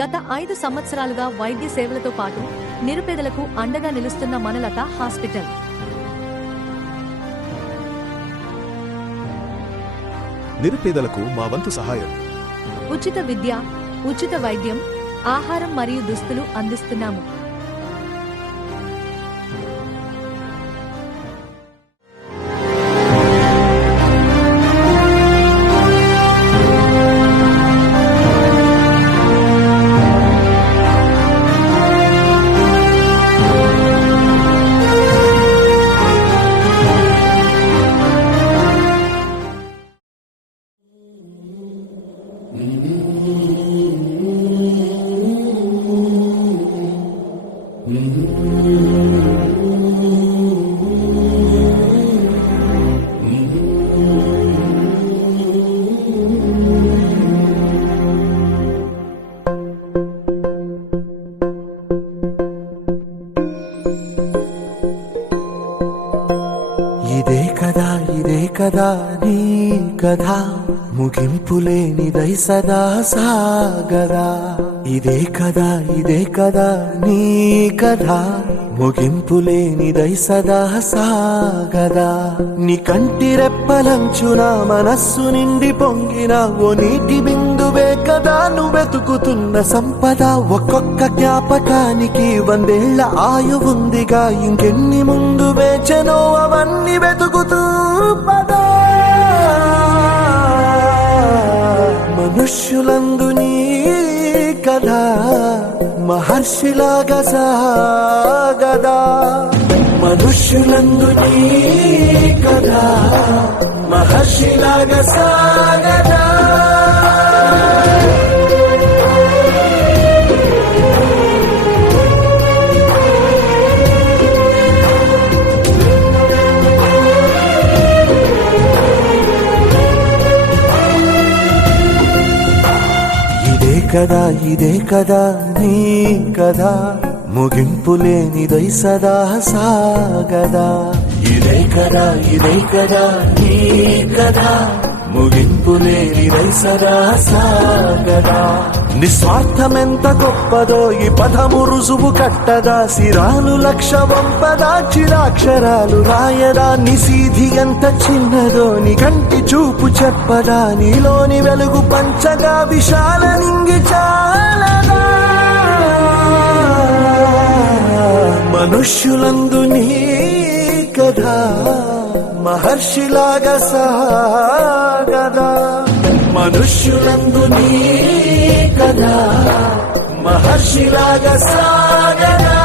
గత 5 సంవత్సరాలుగా వైద్య సేవలతో పాటు నిరుపేదలకు అండగా నిలుస్తున్న మనలత హాస్పిటల్. నిరుపేదలకు మా వంతు సహాయం. ఉచిత విద్య, ఉచిత వైద్యం, ఆహారం మరియు దుస్తులు అందిస్తున్నాము. ఇదే కదా నీ కథ, ముగింపులేనిదై సదా సాగదా. ఇదే కదా నీ కథ, ముగింపులేనిదై సదా సాగదా. నీ కంటి రెప్పలంచున మనస్సు నిండి పొంగిన ఓ నీటి బిందువే కదా నువ్వెతుకుతున్న సంపద. ఒక్కొక్క జ్ఞాపకానికి 100 ఏళ్ల ఆయువుందిగా, ఇంకెన్ని ముందు వేచెనో అవన్నీ వెతుకుతూ పదా. మనుష్యులందు నీ కథ మహర్షిలాగా సాగదా. మనుష్యులందు నీ కథ మహర్షిలాగా సాగదా. ఇదే కదా నీ కథ, ముగింపులేనిదై సదా సాగదా. ఇదే కదా నీ కథ, ముగింపులేనిదై సదా సాగదా. నిస్వార్థమెంత గొప్పదో ఈ పదము రుజువు కట్టదా. సిరాలు లక్ష వంపదా, చిరాక్షరాలు రాయదా. నిసీధి ఎంత చిన్నదో నీ కంటి చూపు చెప్పదా. నీలోని వెలుగు పంచగా విశాల నింగి చాలదా. మనుష్యులందు నీ కథ మహర్షిలాగా సాగదా. మనుష్యులందు నీ కథ మహర్షిలాగా సాగదా.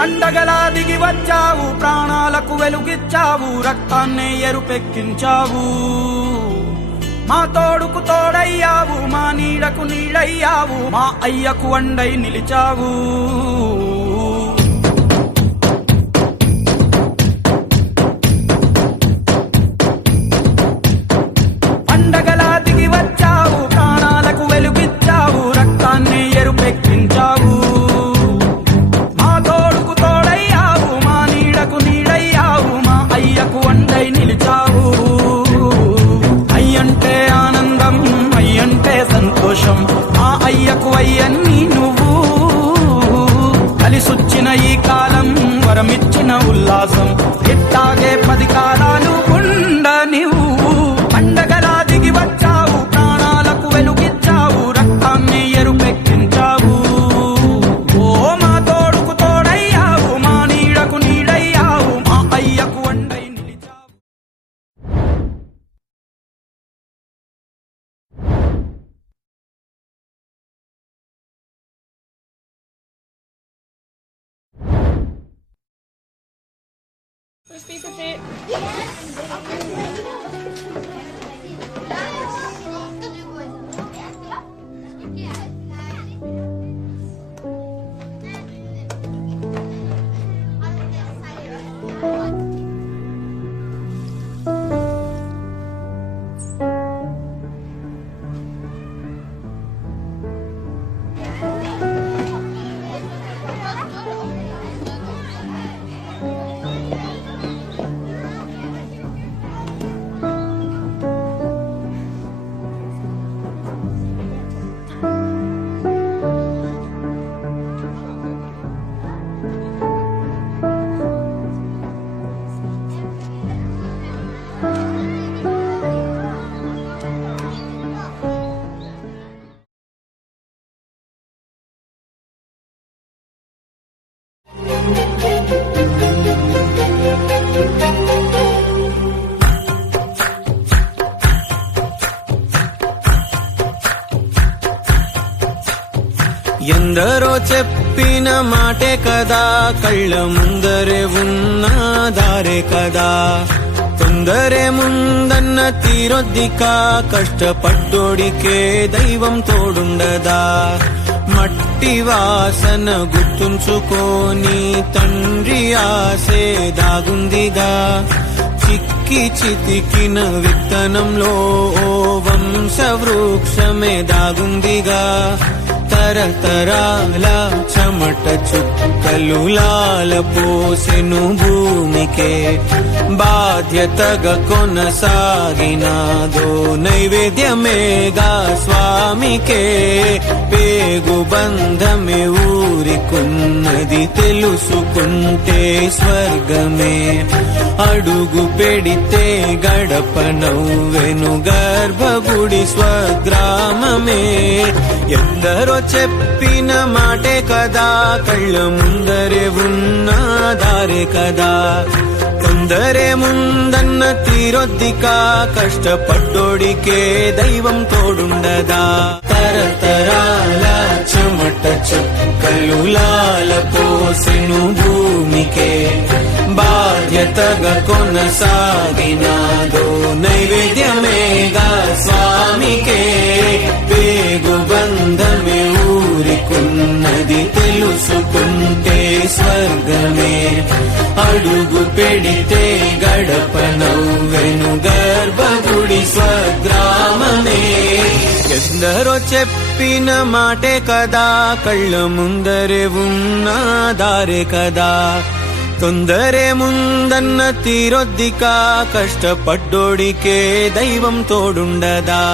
పండగలా దిగి వచ్చావు, ప్రాణాలకు వెలుగిచ్చావు, రక్తాన్నే ఎరుపెక్కించావు. మా తోడుకు తోడయ్యావు, మా నీడకు నీడయ్యావు, మా అయ్యకు అండై నిలిచావు. పండగలా దిగి వచ్చావు, ప్రాణాలకు వెలుగిచ్చావు, రక్తాన్నే ఎరుపెక్కించావు. నిలిచావు. అయ్యంటే ఆనందం, అయ్యంటే సంతోషం, ఆ అయ్యకు అయ్యన్ని నువ్వు. కలిసొచ్చిన ఈ కాలం వరమిచ్చిన ఉల్లాసం, ఇట్టాగే 10 కాలాలు ఉండనివ్వు. పండగలా దిగి వచ్చావు, ప్రాణాలకు వెలుగిచ్చావు, రక్తాన్ని ఎరుపెక్కించావు. ఓ మా తోడుకు తోడయ్యావు, మా నీడకు నీడయ్యావు, మా అయ్యకు అండై this piece of shit? ఎందరో చెప్పిన మాటే కదా, కళ్ళ ముందరే ఉన్న దారే కదా. తొందరే ముందన్న తీరొద్దిక, కష్టపడ్డోడికే దైవం తోడుండదా. మట్టి వాసన గుర్తుంచుకోని తండ్రి ఆసే దాగుందిగా. చిక్కి చితికిన విత్తనంలో ఓ వంశ వృక్షమే దాగుందిగా. తరతరాల చెమట చుక్కలు లాల పోసెను భూమికే. బాధ్యతగా కొనసాగినాదో నైవేద్యమేగా స్వామికే. పేగు బంధమే ఊరికున్నది తెలుసుకుంటే స్వర్గమే. అడుగు పెడితే గడప నవ్వెను గర్భగుడి స్వగ్రామమే. ఎందరో చెప్పిన మాటే కదా, కళ్ళ ముందరే ఉన్న దారే కదా. తొందరే ముందన్న తీరొద్దిక, కష్టపడ్డోడికే దైవం తోడుండదా. తరతరాల చెమట చుక్కలు లాల పోసెను భూమికే. బాధ్యతగా కొనసాగినాదో నైవేద్యమేగా స్వామికే. పేగు బంధమే ఊరికున్నది తెలుసుకుంటే స్వర్గమే. అడుగు పెడితే గడప నవ్వెను గర్భగుడి స్వగ్రామమే. ఎందరో చెప్పిన మాటే కదా, కళ్ళ ముందరే ఉన్న దారే కదా. తొందరే ముందన్న తీరొద్దిక, కష్టపడ్డోడికే దైవం తోడుండదా.